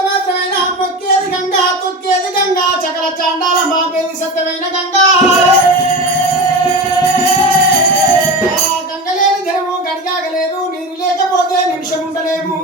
మాత్రమైనా మొక్కేది గంగా తొక్కేది గంగా చకల చాండాల మాపేది సత్యమైన గంగా గంగలేని జనము గడిగాగలేదు నీరు లేకపోతే నిమిషం ఉండలేము